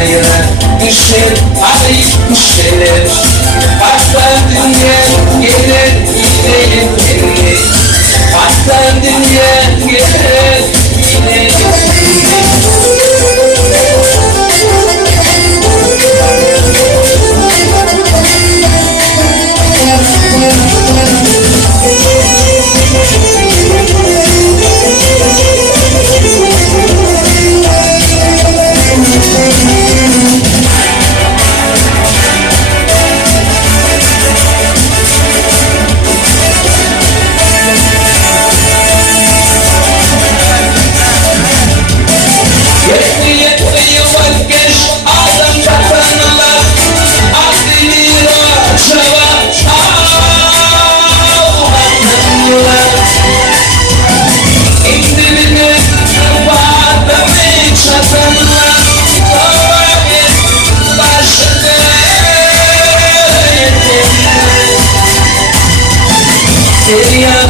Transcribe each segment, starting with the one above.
dünyaya düşer, ay düşer. Hatta dünya gelir yine yine. Hatta dünya gelir yine yine.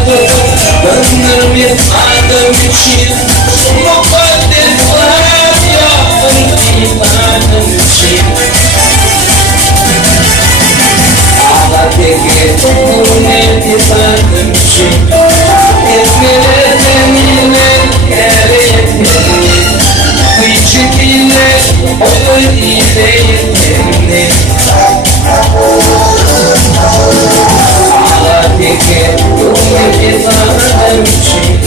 Döndür bir adım için mukaddes var yapın imanım için. Ağla peki bu ne imanım için. İzmir'e zemine gerekmeni. Küçük ile olur ile yetemni. Ağla peki bu ne imanım için.